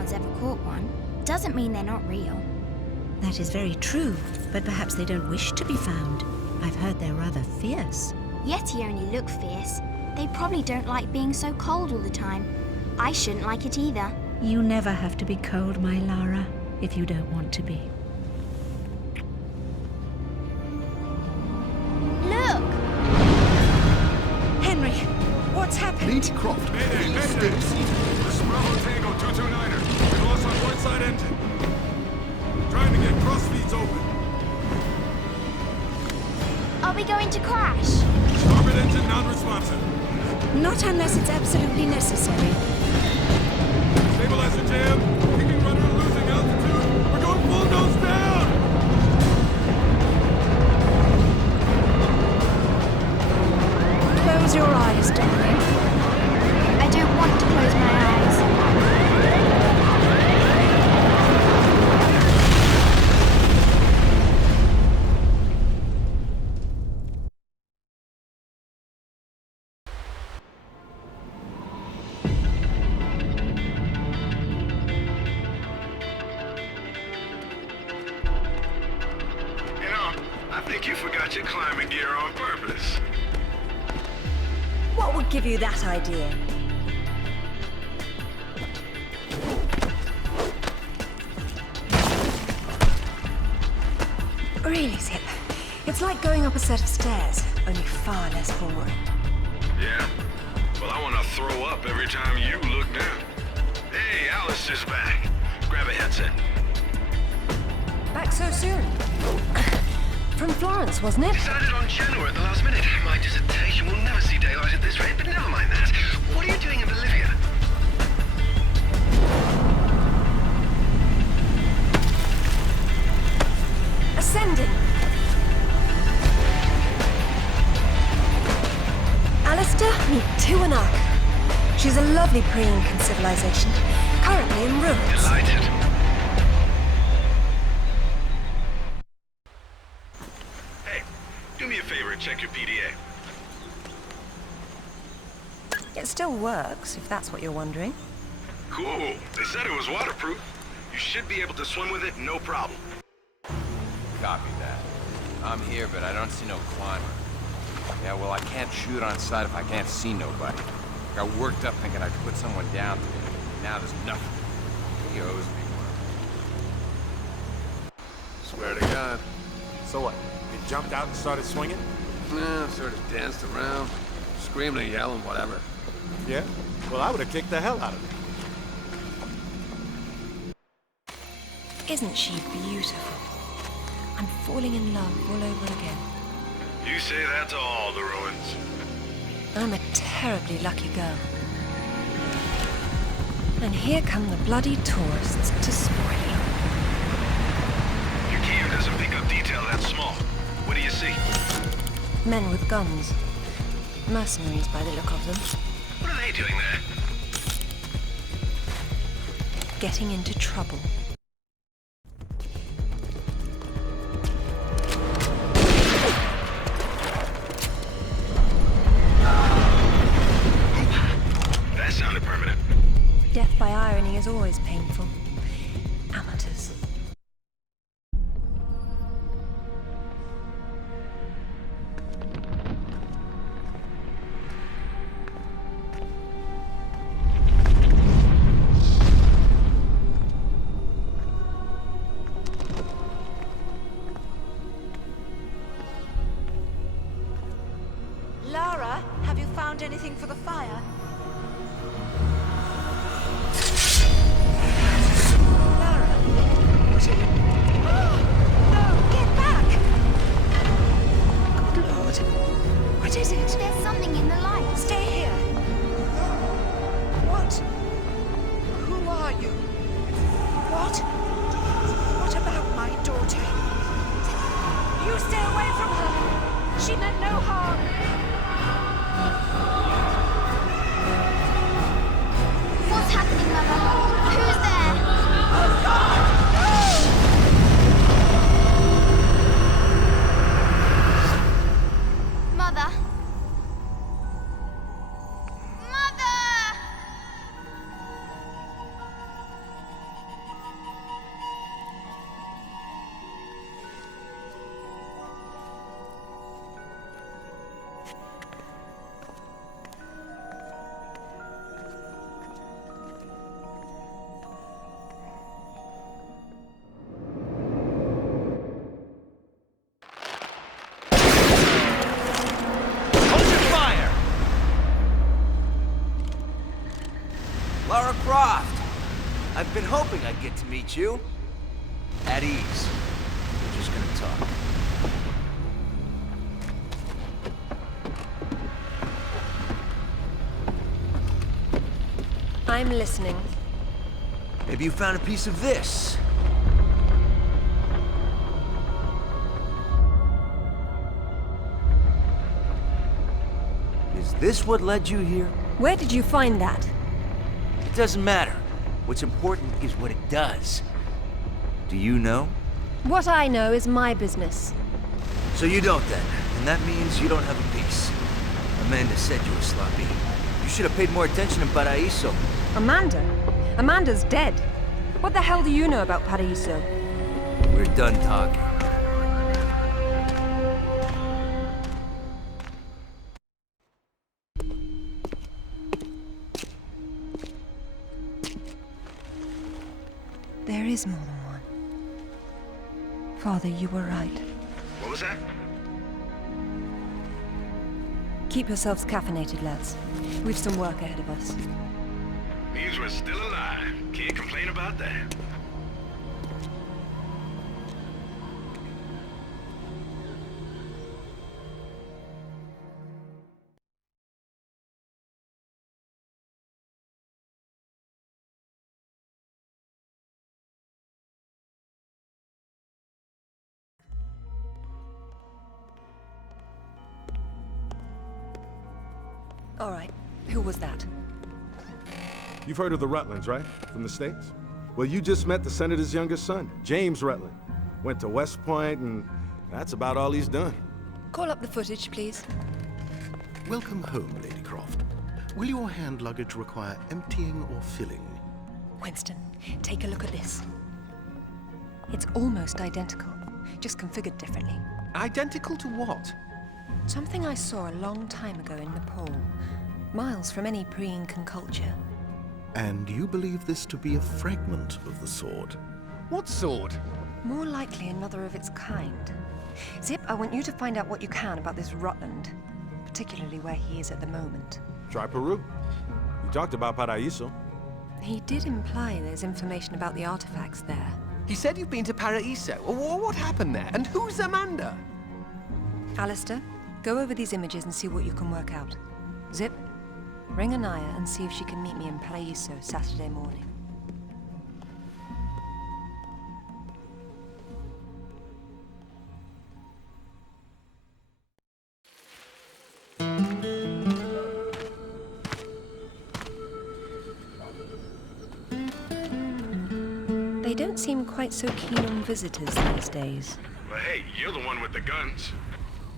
one's ever caught one doesn't mean they're not real. That is very true, but perhaps they don't wish to be found. I've heard they're rather fierce. Yeti only look fierce. They probably don't like being so cold all the time. I shouldn't like it either. You never have to be cold, my Lara, if you don't want to be. Look! Henry, what's happened? Lady Croft, Mayday, mayday! This is Bravo Tango 229er. We lost our port side engine. Trying to get cross feeds open. Are we going to crash? Starboard engine non-responsive. Not unless it's absolutely necessary. Stabilizer jam. Kicking rudder and losing altitude. We're going full nose down! Close your eyes, darling. I don't want to close my eyes. I think you forgot your climbing gear on purpose. What would give you that idea? Really, Zip. It's like going up a set of stairs, only far less boring. Yeah? Well, I want to throw up every time you look down. Hey, Alistair's back. Grab a headset. Back so soon? From Florence, wasn't it? Decided on Genoa at the last minute. My dissertation will never see daylight at this rate, but never mind that. What are you doing in Bolivia? Ascending. Alistair, meet Tuanak. She's a lovely pre-Incan civilization, currently in ruins. Delighted. Hey, do me a favor and check your PDA. It still works, if that's what you're wondering. Cool. They said it was waterproof. You should be able to swim with it, no problem. Copy that. I'm here, but I don't see no climber. Yeah, well, I can't shoot on sight if I can't see nobody. Got worked up thinking I'd put someone down today. Now there's nothing. He owes me one. Swear to God. So what? You jumped out and started swinging? Nah, sort of danced around, screaming and yelling, whatever. Yeah? Well, I would have kicked the hell out of you. Isn't she beautiful? I'm falling in love all over again. You say that to all the ruins. I'm a terribly lucky girl. And here come the bloody tourists to spoil it. Your gear doesn't pick up detail that small. What do you see? Men with guns. Mercenaries by the look of them. What are they doing there? Getting into trouble. That sounded permanent. Death by irony is always painful. Amateurs. Lara, have you found anything for the fire? Lara? She... No, get back! Good Lord. What is it? There's something in the light. Stay here. What? Who are you? What? What about my daughter? You stay away from her. She meant no harm. What's happening, Mother? Who's there? Oh, God! Mother? Croft! I've been hoping I'd get to meet you. At ease. We're just gonna talk. I'm listening. Maybe you found a piece of this. Is this what led you here? Where did you find that? It doesn't matter. What's important is what it does. Do you know? What I know is my business. So you don't then, and that means you don't have a piece. Amanda said you were sloppy. You should have paid more attention in Paraíso. Amanda? Amanda's dead. What the hell do you know about Paraíso? We're done talking. There is more than one. Father, you were right. What was that? Keep yourselves caffeinated, lads. We've some work ahead of us. Means we're still alive. Can't complain about that. All right. Who was that? You've heard of the Rutlands, right? From the States? Well, you just met the senator's youngest son, James Rutland. Went to West Point, and that's about all he's done. Call up the footage, please. Welcome home, Lady Croft. Will your hand luggage require emptying or filling? Winston, take a look at this. It's almost identical, just configured differently. Identical to what? Something I saw a long time ago in Nepal, miles from any pre-Incan culture. And you believe this to be a fragment of the sword? What sword? More likely another of its kind. Zip, I want you to find out what you can about this Rutland, particularly where he is at the moment. Try Peru. You talked about Paraíso. He did imply there's information about the artifacts there. He said you've been to Paraíso. What happened there? And who's Amanda? Alistair, go over these images and see what you can work out. Zip, ring Anaya and see if she can meet me in Paraíso Saturday morning. They don't seem quite so keen on visitors these days. Well, hey, you're the one with the guns.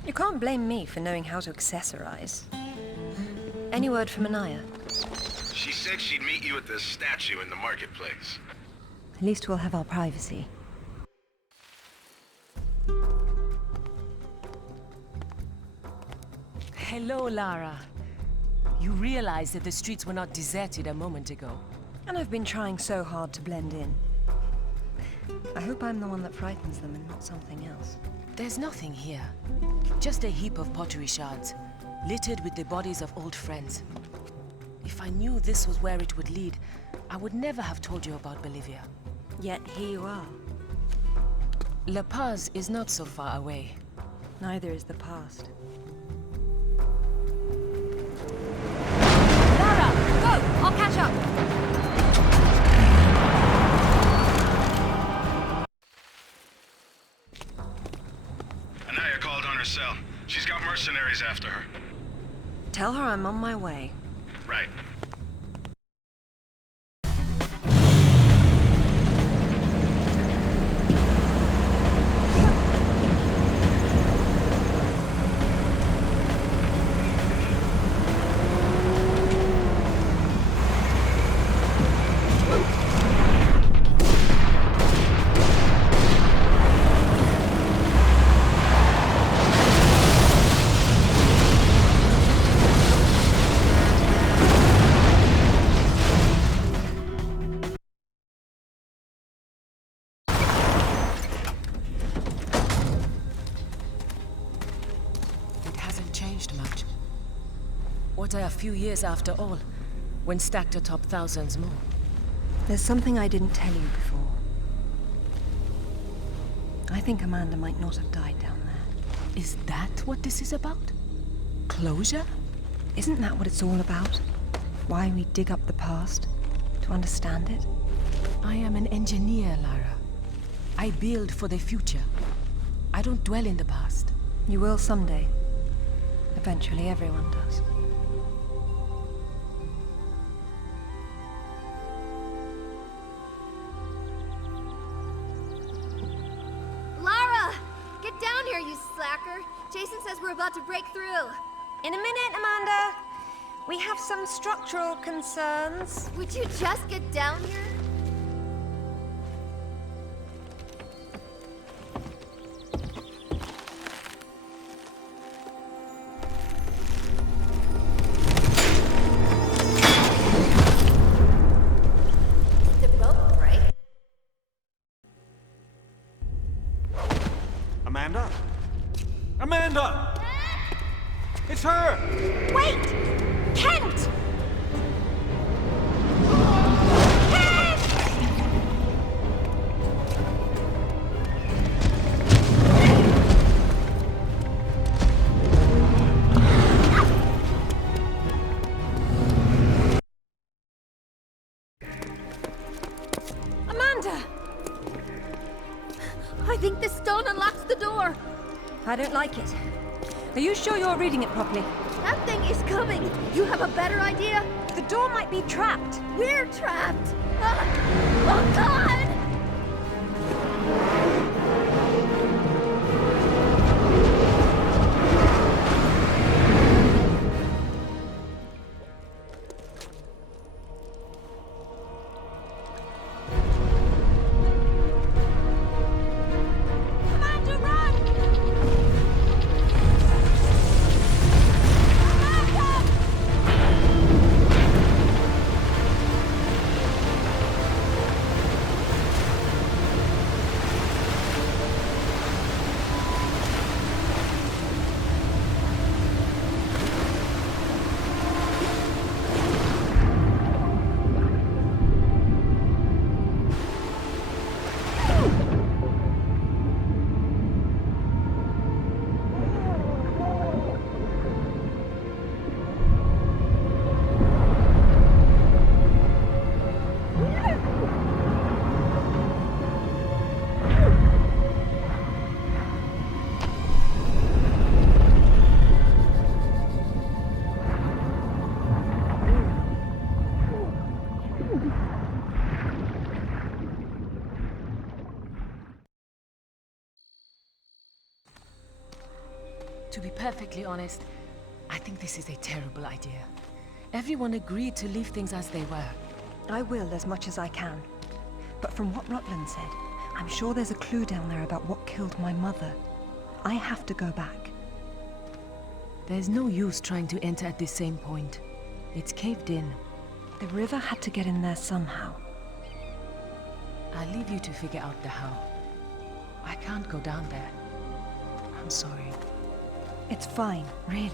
You can't blame me for knowing how to accessorize. Any word from Anaya? She said she'd meet you at the statue in the marketplace. At least we'll have our privacy. Hello, Lara. You realize that the streets were not deserted a moment ago. And I've been trying so hard to blend in. I hope I'm the one that frightens them and not something else. There's nothing here. Just a heap of pottery shards, littered with the bodies of old friends. If I knew this was where it would lead, I would never have told you about Bolivia. Yet here you are. La Paz is not so far away. Neither is the past. Lara, go! I'll catch up! Anaya called on her cell. She's got mercenaries after her. Tell her I'm on my way. Right. What a few years after all. when stacked atop thousands more. There's something I didn't tell you before. I think Amanda might not have died down there. Is that what this is about? Closure? Isn't that what it's all about? Why we dig up the past? To understand it? I am an engineer, Lara. I build for the future. I don't dwell in the past. You will someday. Eventually, everyone does. Lara! Get down here, you slacker! Jason says we're about to break through. In a minute, Amanda. We have some structural concerns. Would you just get down here? The rope break? Amanda? Amanda! It's her! Wait! Kent! Amanda! I think this stone unlocks the door. I don't like it. Are you sure you're reading it properly? That thing is coming. You have a better idea? The door might be trapped. We're trapped. Oh, God! Amanda, run! To be perfectly honest, I think this is a terrible idea. Everyone agreed to leave things as they were. I will as much as I can. But from what Rutland said, I'm sure there's a clue down there about what killed my mother. I have to go back. There's no use trying to enter at this same point. It's caved in. The river had to get in there somehow. I'll leave you to figure out the how. I can't go down there. I'm sorry. It's fine, really.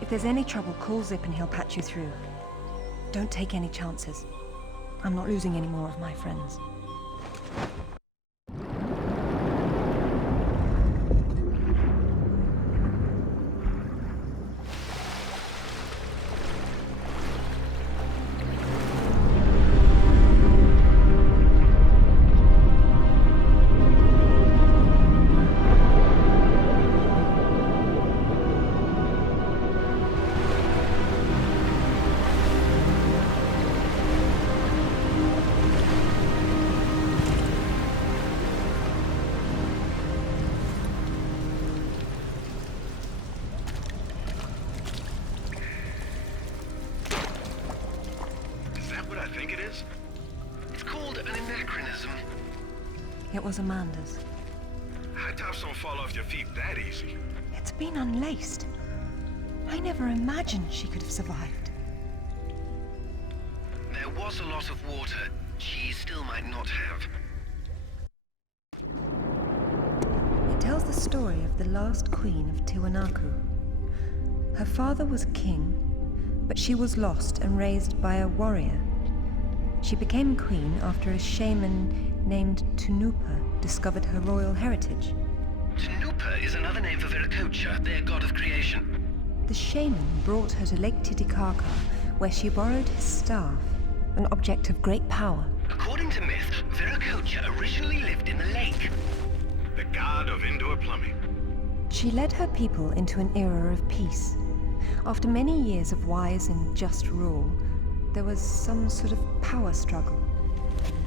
If there's any trouble, call Zip and he'll patch you through. Don't take any chances. I'm not losing any more of my friends. It was Amanda's. High tops don't fall off your feet that easy. It's been unlaced. I never imagined she could have survived. There was a lot of water. She still might not have. It tells the story of the last queen of Tiwanaku. Her father was king, but she was lost and raised by a warrior. She became queen after a shaman named Tunupa discovered her royal heritage. Tunupa is another name for Viracocha, their god of creation. The shaman brought her to Lake Titicaca, where she borrowed his staff, an object of great power. According to myth, Viracocha originally lived in the lake. The god of indoor plumbing. She led her people into an era of peace. After many years of wise and just rule, there was some sort of power struggle.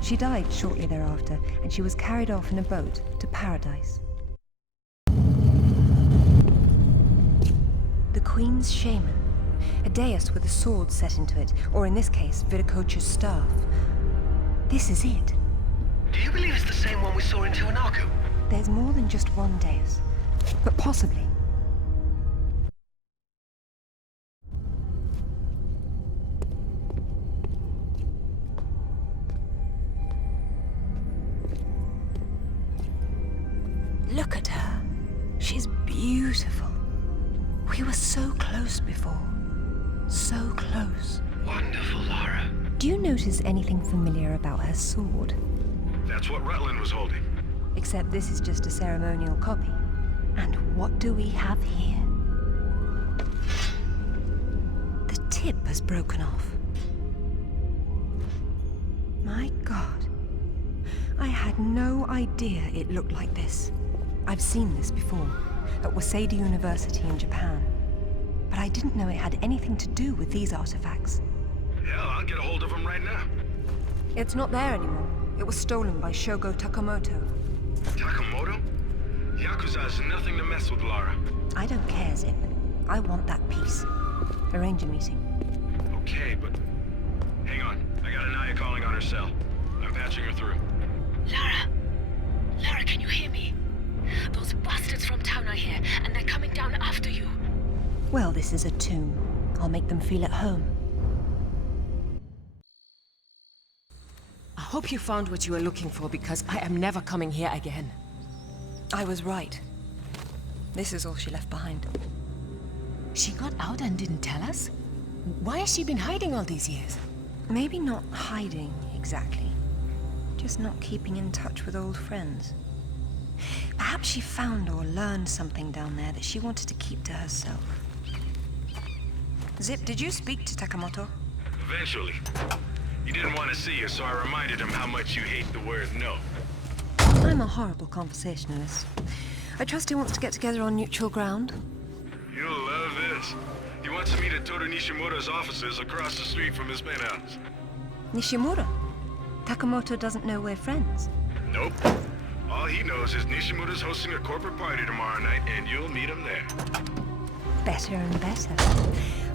She died shortly thereafter, and she was carried off in a boat to paradise. The Queen's shaman, a dais with a sword set into it, or in this case, Viracocha's staff. This is it. Do you believe it's the same one we saw in Tiwanaku? There's more than just one dais, but possibly. Look at her. She's beautiful. We were so close before. So close. Wonderful, Lara. Do you notice anything familiar about her sword? That's what Rutland was holding. Except this is just a ceremonial copy. And what do we have here? The tip has broken off. My God. I had no idea it looked like this. I've seen this before, at Waseda University in Japan. But I didn't know it had anything to do with these artifacts. Hell, I'll get a hold of him right now. It's not there anymore. It was stolen by Shogo Takamoto. Takamoto? Yakuza is nothing to mess with, Lara. I don't care, Zip. I want that piece. Arrange a meeting. Okay, but... Hang on. I got Anaya calling on her cell. I'm patching her through. Lara! Lara, can you hear me? Those bastards from town are here, and they're coming down after you. Well, this is a tomb. I'll make them feel at home. I hope you found what you were looking for, because I am never coming here again. I was right. This is all she left behind. She got out and didn't tell us? Why has she been hiding all these years? Maybe not hiding, exactly. Just not keeping in touch with old friends. Perhaps she found or learned something down there that she wanted to keep to herself. Zip, did you speak to Takamoto? Eventually. He didn't want to see you, so I reminded him how much you hate the word no. I'm a horrible conversationalist. I trust he wants to get together on neutral ground. You'll love this. He wants to meet at Toru Nishimura's offices across the street from his penthouse. Nishimura? Takamoto doesn't know we're friends. Nope. All he knows is Nishimura's hosting a corporate party tomorrow night, and you'll meet him there. Better and better.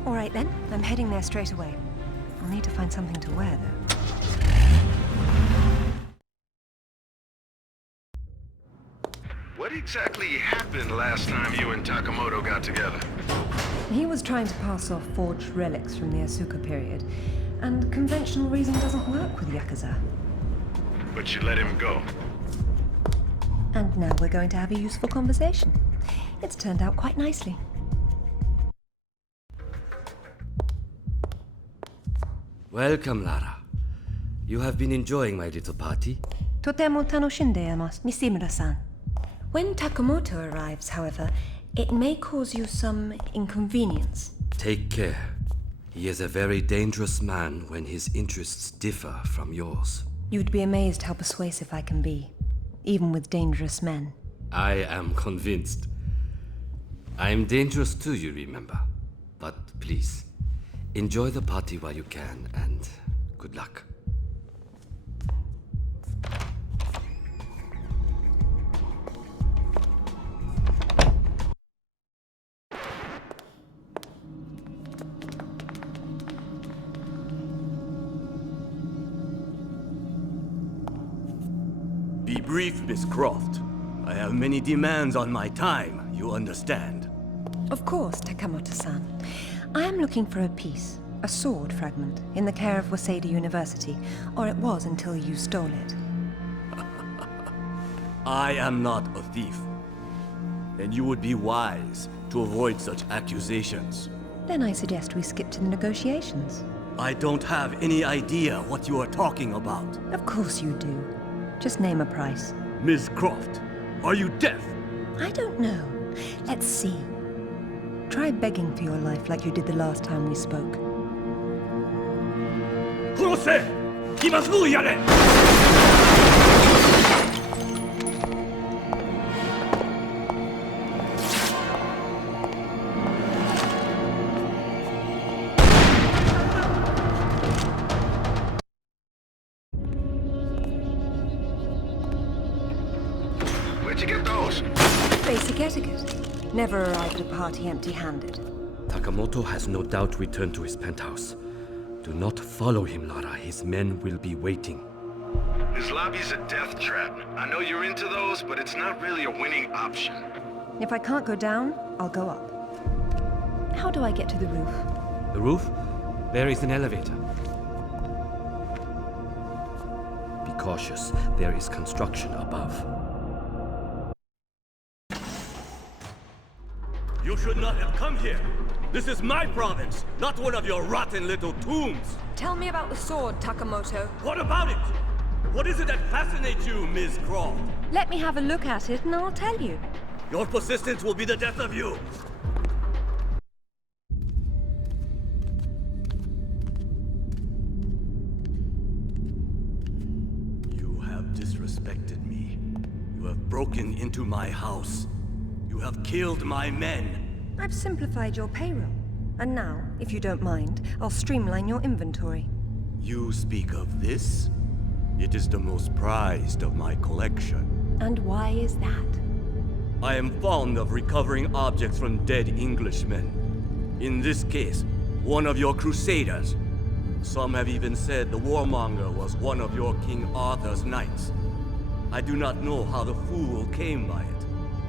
All right then, I'm heading there straight away. I'll need to find something to wear, though. What exactly happened last time you and Takamoto got together? He was trying to pass off forged relics from the Asuka period, and conventional reason doesn't work with Yakuza. But you let him go. And now we're going to have a useful conversation. It's turned out quite nicely. Welcome, Lara. You have been enjoying my little party? Totemo tanoshindeimasu, Nishimura-san. When Takamoto arrives, however, it may cause you some inconvenience. Take care. He is a very dangerous man when his interests differ from yours. You'd be amazed how persuasive I can be, even with dangerous men. I am convinced. I am dangerous too, you remember. But please, enjoy the party while you can, and good luck. Be brief, Miss Croft. I have many demands on my time, you understand. Of course, Takamoto-san. I am looking for a piece, a sword fragment, in the care of Waseda University, or it was until you stole it. I am not a thief. And you would be wise to avoid such accusations. Then I suggest we skip to the negotiations. I don't have any idea what you are talking about. Of course you do. Just name a price. Ms. Croft, are you deaf? I don't know. Let's see. Try begging for your life like you did the last time we spoke. 殺せ！今すぐやれ！ Where'd you get those? Basic etiquette. Never arrive at a party empty-handed. Takamoto has no doubt returned to his penthouse. Do not follow him, Lara. His men will be waiting. His lobby's a death trap. I know you're into those, but it's not really a winning option. If I can't go down, I'll go up. How do I get to the roof? The roof? There is an elevator. Be cautious. There is construction above. You should not have come here. This is my province, not one of your rotten little tombs. Tell me about the sword, Takamoto. What about it? What is it that fascinates you, Ms. Croft? Let me have a look at it and I'll tell you. Your persistence will be the death of you. You have disrespected me. You have broken into my house. You have killed my men. I've simplified your payroll. And now, if you don't mind, I'll streamline your inventory. You speak of this? It is the most prized of my collection. And why is that? I am fond of recovering objects from dead Englishmen. In this case, one of your crusaders. Some have even said the warmonger was one of your King Arthur's knights. I do not know how the fool came by it,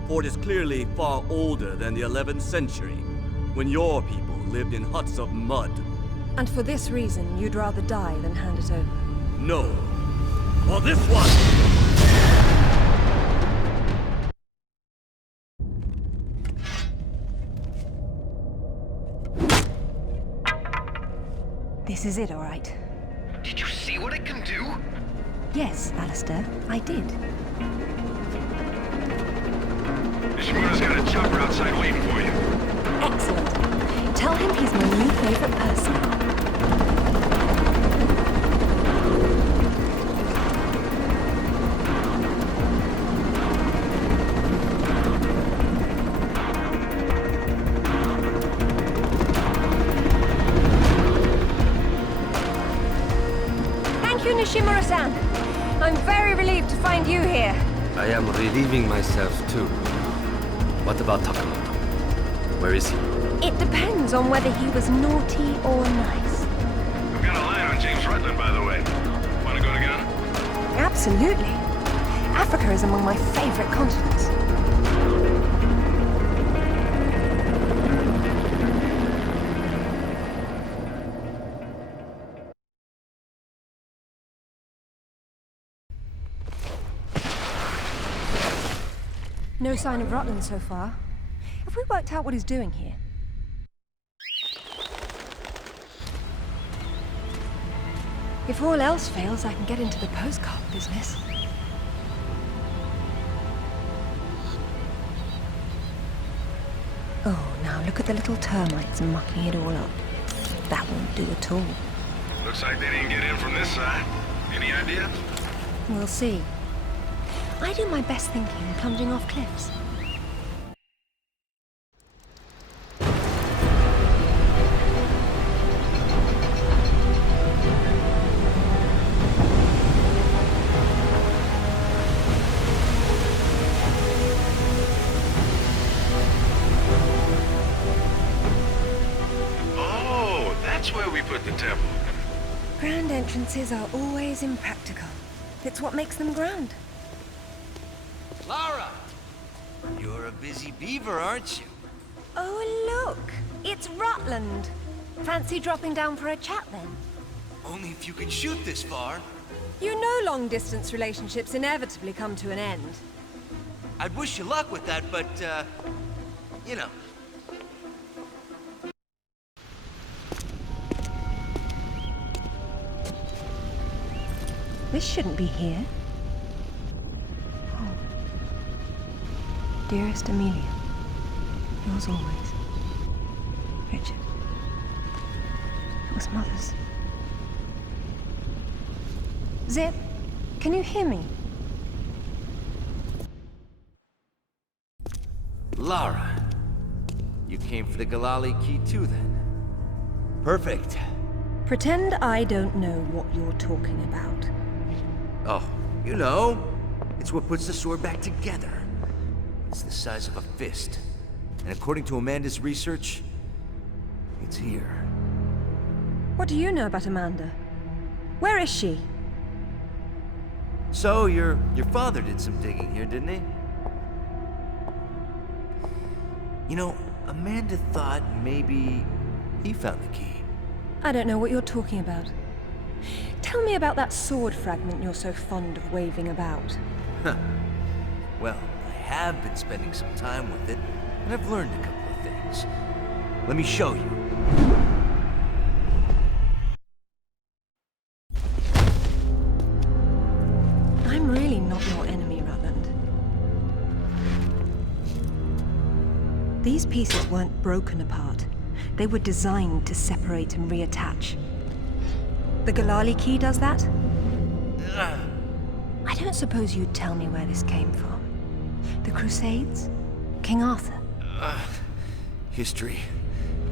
for it is clearly far older than the 11th century, when your people lived in huts of mud. And for this reason, you'd rather die than hand it over? No. For this one! This is it, all right. Did you see what it can do? Yes, Alistair, I did. Nishimura's got a chopper outside waiting for you. Excellent. Tell him he's my new favorite person. Thank you, Nishimura-san. I'm very relieved to find you here. I am relieving myself too. What about Takamoto? Where is he? It depends on whether he was naughty or nice. I've got a line on James Rutland, by the way. Wanna go together? Absolutely. Africa is among my favorite continents. No sign of Rutland so far. Have we worked out what he's doing here? If all else fails, I can get into the postcard business. Oh, now look at the little termites mucking it all up. That won't do at all. Looks like they didn't get in from this side. Any idea? We'll see. I do my best thinking plunging off cliffs. Oh, that's where we put the temple. Grand entrances are always impractical. It's what makes them grand. Lara! You're a busy beaver, aren't you? Oh, look! It's Rutland! Fancy dropping down for a chat, then? Only if you can shoot this far. You know long-distance relationships inevitably come to an end. I'd wish you luck with that, but, you know, This shouldn't be here. Oh. Dearest Amelia, yours always, Richard. It was Mother's. Zip, can you hear me? Lara, you came for the Galali key too, then? Perfect. Pretend I don't know what you're talking about. Oh, you know. It's what puts the sword back together. It's the size of a fist. And according to Amanda's research, it's here. What do you know about Amanda? Where is she? So, your father did some digging here, didn't he? You know, Amanda thought maybe he found the key. I don't know what you're talking about. Tell me about that sword fragment you're so fond of waving about. Well, I have been spending some time with it, and I've learned a couple of things. Let me show you. I'm really not your enemy, Rutland. These pieces weren't broken apart. They were designed to separate and reattach. The Galali key does that? I don't suppose you'd tell me where this came from. The Crusades? King Arthur? History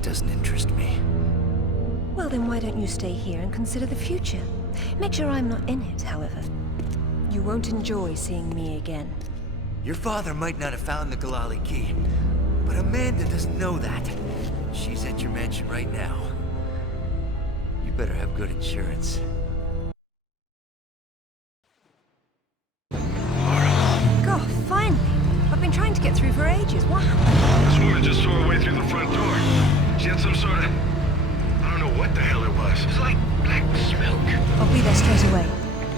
doesn't interest me. Well, then why don't you stay here and consider the future? Make sure I'm not in it, however. You won't enjoy seeing me again. Your father might not have found the Galali key, but Amanda doesn't know that. She's at your mansion right now. You better have good insurance. God, finally! I've been trying to get through for ages. What happened? This woman just tore her way through the front door. She had some sort of... I don't know what the hell it was. It was like black smoke. I'll be there straight away.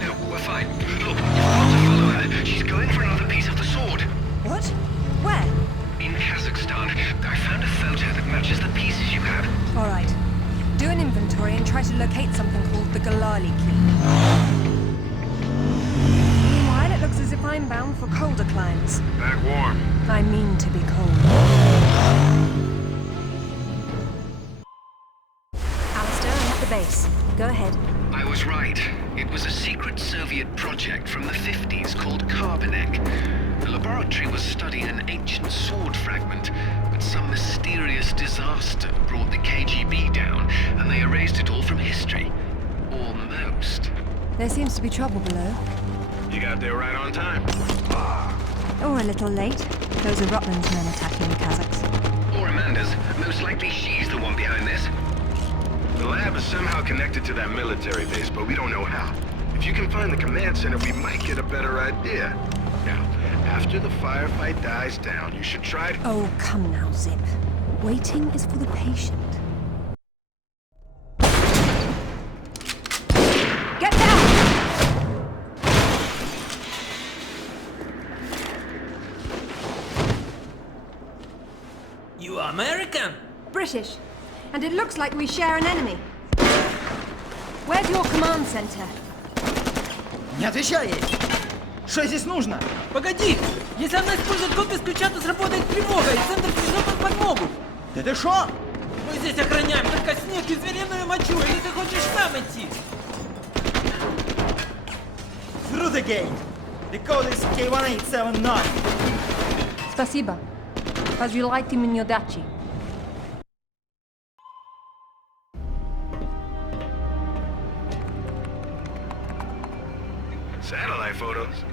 No, we're fine. Look, you've got to follow her. She's going for another piece of the sword. What? Where? In Kazakhstan. I found a photo that matches the pieces you have. All right. Do an inventory and try to locate something called the Galali key. Meanwhile, it looks as if I'm bound for colder climes. Back warm. I mean to be cold. Alistair, I'm at the base. Go ahead. I was right. It was a secret Soviet project from the 50s called Carbonek. The laboratory was studying an ancient sword fragment, but some mysterious disaster brought the KGB down, and they erased it all from history. Almost. There seems to be trouble below. You got there right on time. Or a little late. Those are Rutland's men attacking the Kazakhs. Or Amanda's. Most likely she's the one behind this. The lab is somehow connected to that military base, but we don't know how. If you can find the command center, we might get a better idea. Now, after the firefight dies down, you should try to... Oh, come now, Zip. Waiting is for the patient. Get down! You are American? British. And it looks like we share an enemy. Where's your command center? Не отвечай ей! Что здесь нужно? Погоди! Если она использует код без ключа, то сработает тревога, и центр придет на подмогу! Да ты шо? Мы здесь охраняем только снег и звериную мочу, или ты хочешь сам идти? Through the gate! The code is K1879! Спасибо. Разжилайте мне дачи. Satellite photos?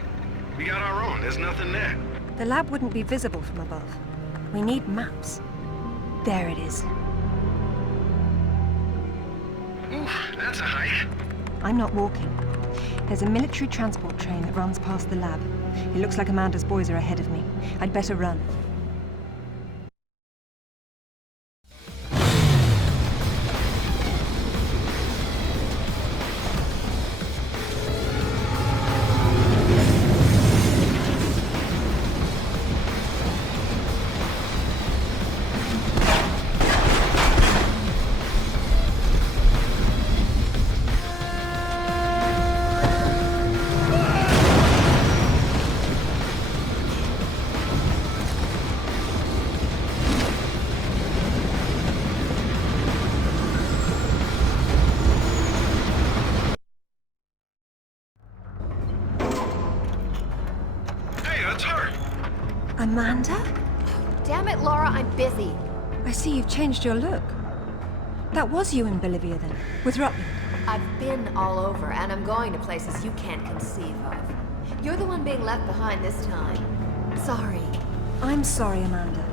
We got our own. There's nothing there. The lab wouldn't be visible from above. We need maps. There it is. Oof, that's a hike. I'm not walking. There's a military transport train that runs past the lab. It looks like Amanda's boys are ahead of me. I'd better run. Amanda? Damn it, Laura, I'm busy. I see you've changed your look. That was you in Bolivia then, with Rutland. I've been all over, and I'm going to places you can't conceive of. You're the one being left behind this time. Sorry. I'm sorry, Amanda.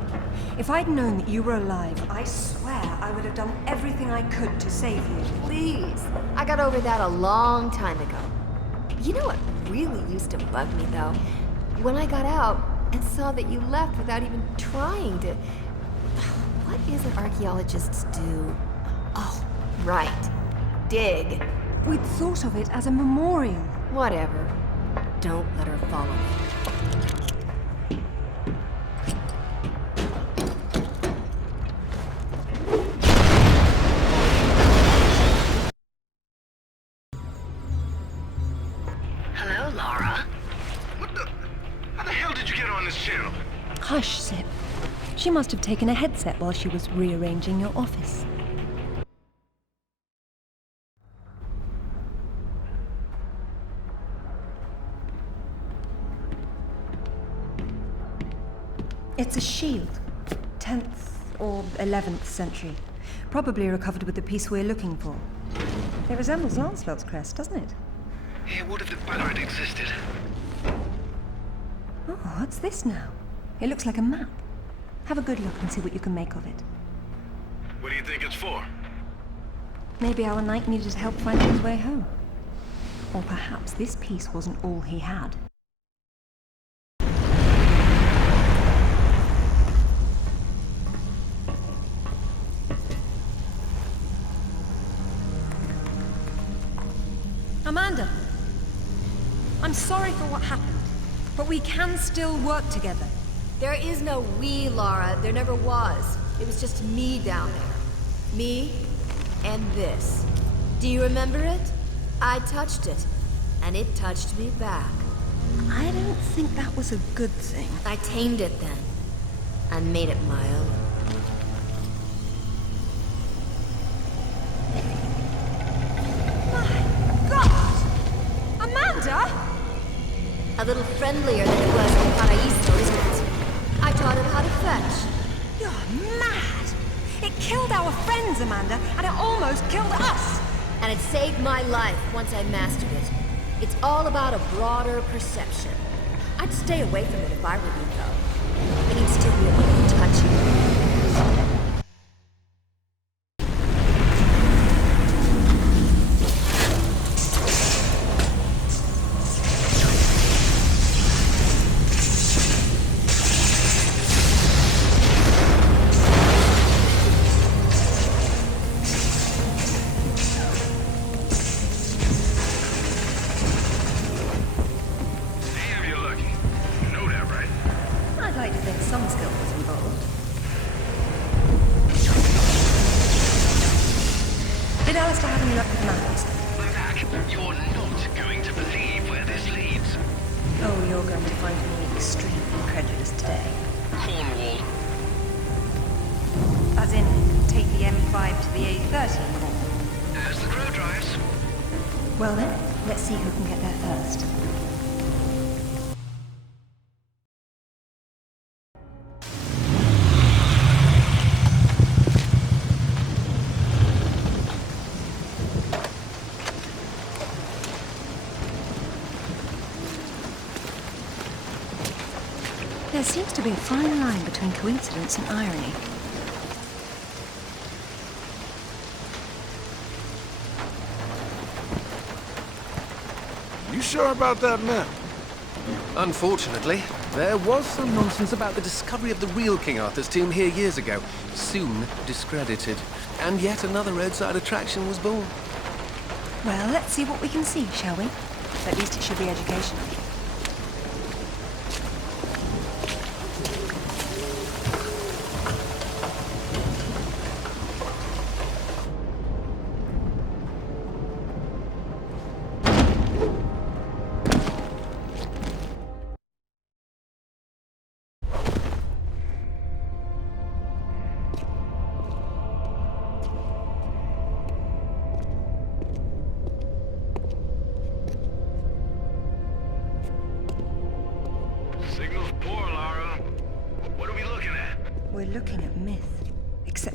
If I'd known that you were alive, I swear I would have done everything I could to save you. Please. I got over that a long time ago. You know what really used to bug me, though? When I got out and saw that you left without even trying to... What is it archaeologists do? Oh, right. Dig. We'd thought of it as a memorial. Whatever. Don't let her follow me. Hello, Laura. What the... How the hell did you get on this channel? Hush, Sip. She must have taken a headset while she was rearranging your office. It's a shield. 10th or 11th century. Probably recovered with the piece we're looking for. It resembles Lancelot's crest, doesn't it? It would have better it existed. Oh, what's this now? It looks like a map. Have a good look and see what you can make of it. What do you think it's for? Maybe our knight needed help finding his way home. Or perhaps this piece wasn't all he had. Amanda! I'm sorry for what happened, but we can still work together. There is no we, Laura. There never was. It was just me down there. Me and this. Do you remember it? I touched it, and it touched me back. I don't think that was a good thing. I tamed it then, and made it my own. A little friendlier than it was in Paraíso, isn't it? I taught it how to fetch. You're mad! It killed our friends, Amanda, and it almost killed us! And it saved my life once I mastered it. It's all about a broader perception. I'd stay away from it if I were you, though. It needs to be able to touch you. Did Alistair have any luck with maps? You're not going to believe where this leads. Oh, you're going to find me extremely incredulous today. Cornwall. As in, take the M5 to the A30 call. As the crow drives. Well then, let's see who can get there first. There seems to be a fine line between coincidence and irony. You sure about that map? Unfortunately, there was some nonsense about the discovery of the real King Arthur's tomb here years ago, soon discredited. And yet another roadside attraction was born. Well, let's see what we can see, shall we? At least it should be educational.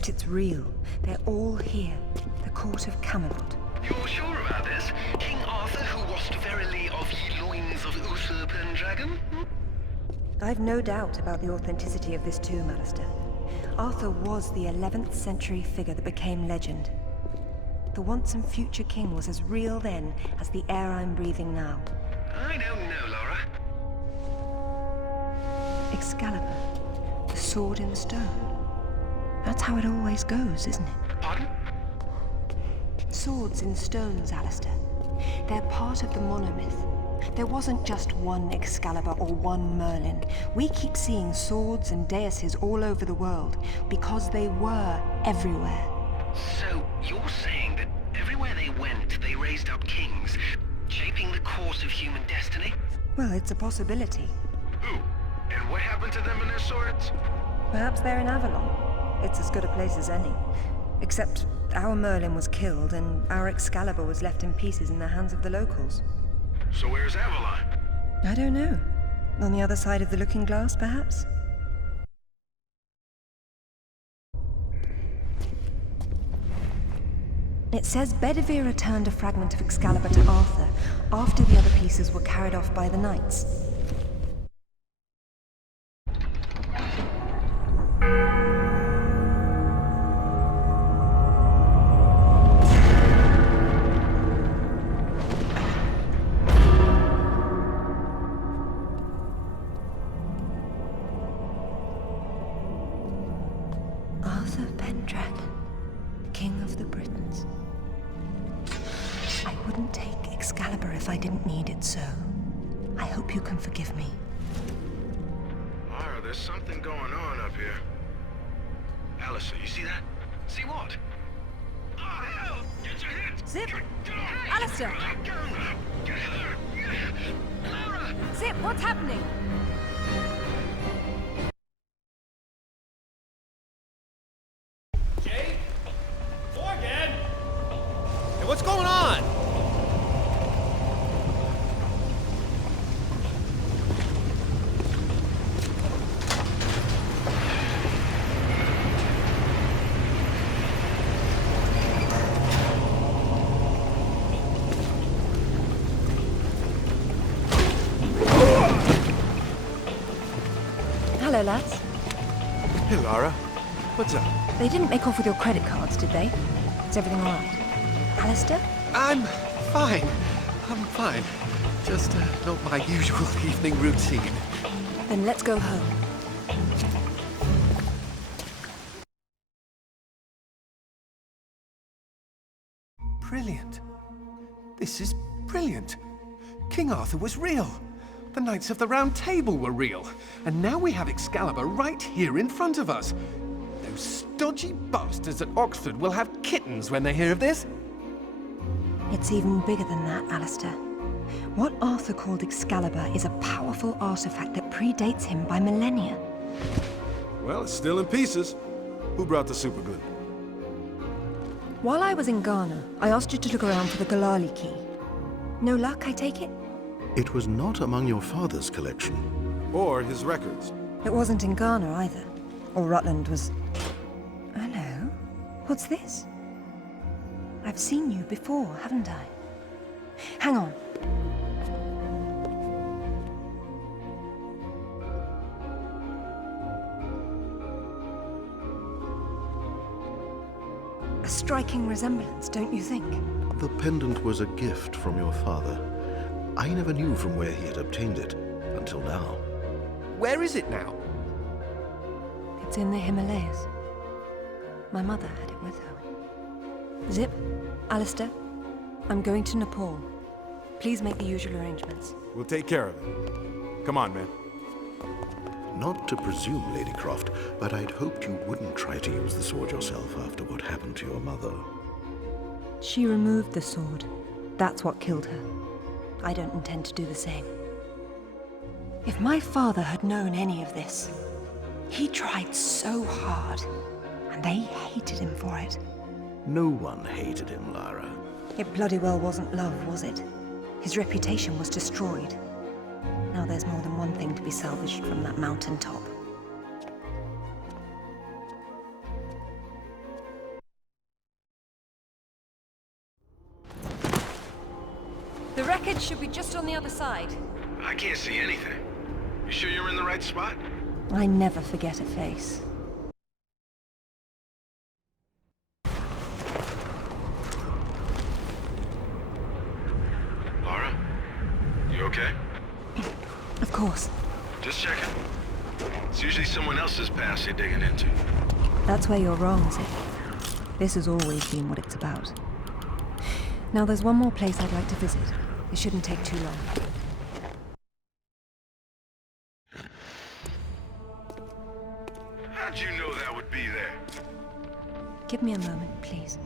Except it's real. They're all here. The court of Camelot. You're sure about this? King Arthur, who wast verily of ye loins of Uther Pendragon? I've no doubt about the authenticity of this tomb, Alistair. Arthur was the 11th century figure that became legend. The once and future king was as real then as the air I'm breathing now. I don't know, Laura. Excalibur, the sword in the stone. That's how it always goes, isn't it? Pardon? Swords in stones, Alistair. They're part of the monomyth. There wasn't just one Excalibur or one Merlin. We keep seeing swords and daises all over the world because they were everywhere. So, you're saying that everywhere they went, they raised up kings, shaping the course of human destiny? Well, it's a possibility. Who? And what happened to them and their swords? Perhaps they're in Avalon. It's as good a place as any. Except our Merlin was killed and our Excalibur was left in pieces in the hands of the locals. So where's Avalon? I don't know. On the other side of the looking glass, perhaps? It says Bedivere returned a fragment of Excalibur to Arthur after the other pieces were carried off by the knights. Arthur Pendragon, King of the Britons. I wouldn't take Excalibur if I didn't need it so. I hope you can forgive me. Lara, there's something going on up here. Alistair, you see that? See what? Oh, hell! Get your hands! Zip! Alistair! Lara! Zip, what's happening? Jake? Morgan? Hey, what's going on? Hello, lads. Hey, Lara. What's up? They didn't make off with your credit cards, did they? Is everything all right? Alistair? I'm fine. I'm fine. Just not my usual evening routine. Then let's go home. Brilliant. This is brilliant. King Arthur was real. The Knights of the Round Table were real. And now we have Excalibur right here in front of us. Those stodgy bastards at Oxford will have kittens when they hear of this. It's even bigger than that, Alistair. What Arthur called Excalibur is a powerful artifact that predates him by millennia. Well, it's still in pieces. Who brought the superglue? While I was in Ghana, I asked you to look around for the Galali key. No luck, I take it? It was not among your father's collection. Or his records. It wasn't in Ghana either. Or Rutland was... Hello? What's this? I've seen you before, haven't I? Hang on. A striking resemblance, don't you think? The pendant was a gift from your father. I never knew from where he had obtained it, until now. Where is it now? It's in the Himalayas. My mother had it with her. Zip, Alistair, I'm going to Nepal. Please make the usual arrangements. We'll take care of it. Come on, man. Not to presume, Lady Croft, but I'd hoped you wouldn't try to use the sword yourself after what happened to your mother. She removed the sword. That's what killed her. I don't intend to do the same. If my father had known any of this, he tried so hard, and they hated him for it. No one hated him, Lara. It bloody well wasn't love, was it? His reputation was destroyed. Now there's more than one thing to be salvaged from that mountaintop. The wreckage should be just on the other side. I can't see anything. You sure you're in the right spot? I never forget a face. Lara? You okay? Of course. Just checking. It's usually someone else's past you're digging into. That's where you're wrong, Zip. This has always been what it's about. Now there's one more place I'd like to visit. It shouldn't take too long. How'd you know that would be there? Give me a moment, please.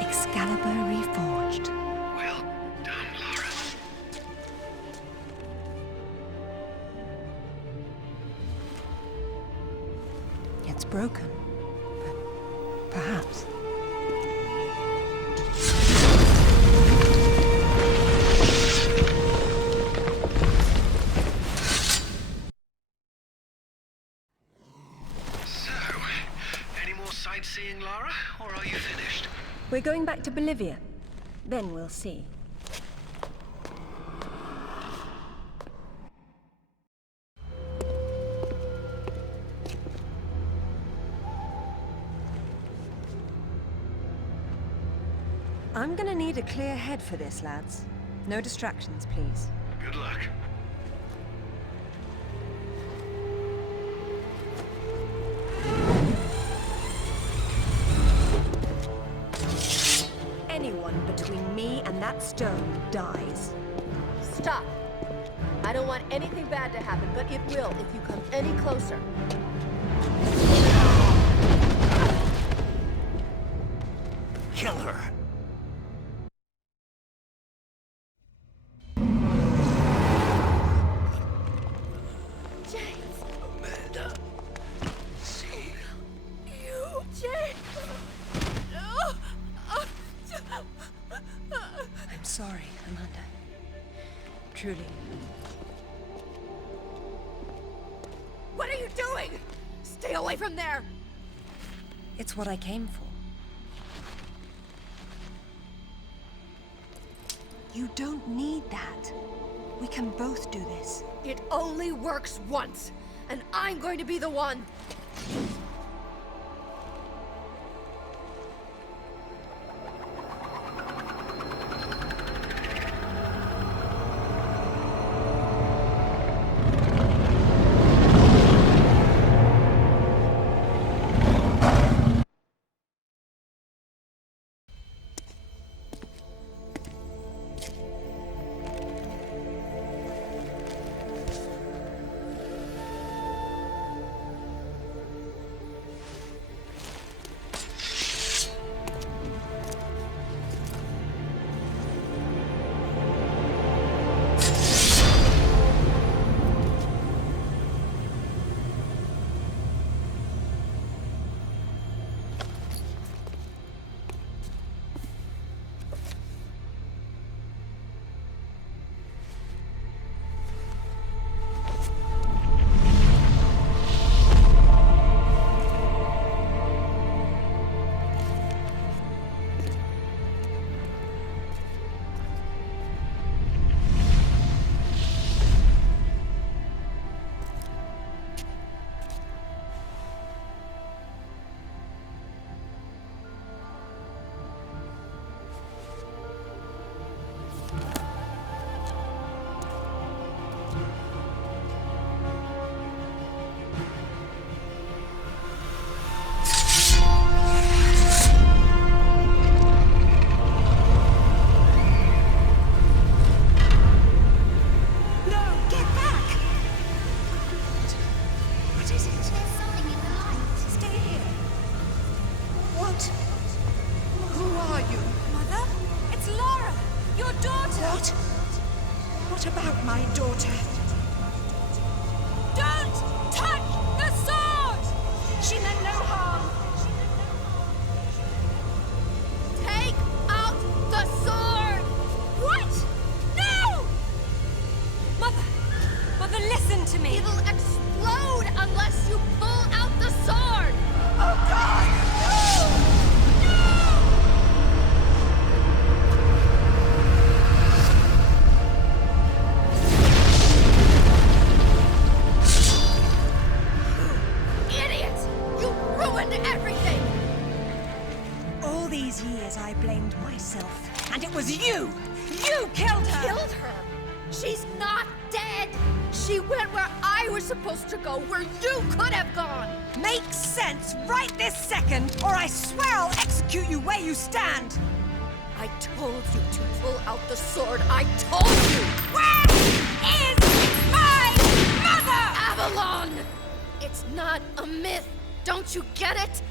Excalibur reforged. Well done, Lara. It's broken, but perhaps. So, any more sightseeing, Lara, or are you finished? We're going back to Bolivia. Then we'll see. I'm gonna need a clear head for this, lads. No distractions, please. Good luck. Anyone between me and that stone dies. Stop. I don't want anything bad to happen, but it will if you come any closer. Kill her. James. Amanda. See you. James. I'm sorry, Amanda. Truly. What are you doing? Stay away from there. It's what I came for. You don't need that. We can both do this. It only works once, and I'm going to be the one. unless you pull out the sword! Oh God! Idiot! You ruined everything! All these years I blamed myself, and it was you! You killed her! Killed her? She's not dead! She went where I was supposed to go, where you could have gone! Makes sense right this second, or I swear I'll execute you where you stand! I told you to pull out the sword. I told you! Where is my mother? Avalon! It's not a myth. Don't you get it?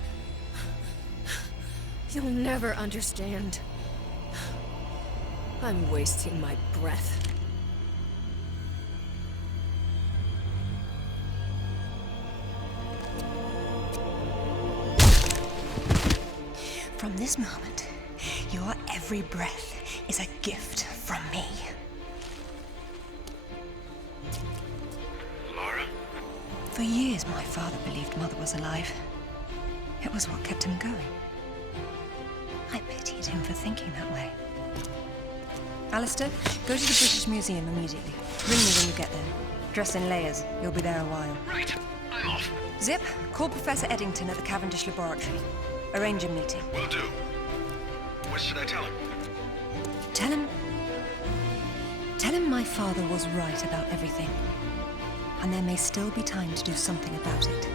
You'll never understand. I'm wasting my breath. From this moment, your every breath is a gift from me. Lara? For years, my father believed Mother was alive. It was what kept him going. I pitied him for thinking that way. Alistair, go to the British Museum immediately. Ring me when you get there. Dress in layers. You'll be there a while. Right. I'm off. Zip, call Professor Eddington at the Cavendish Laboratory. Arrange a meeting. Will do. What should I tell him? Tell him my father was right about everything. And there may still be time to do something about it.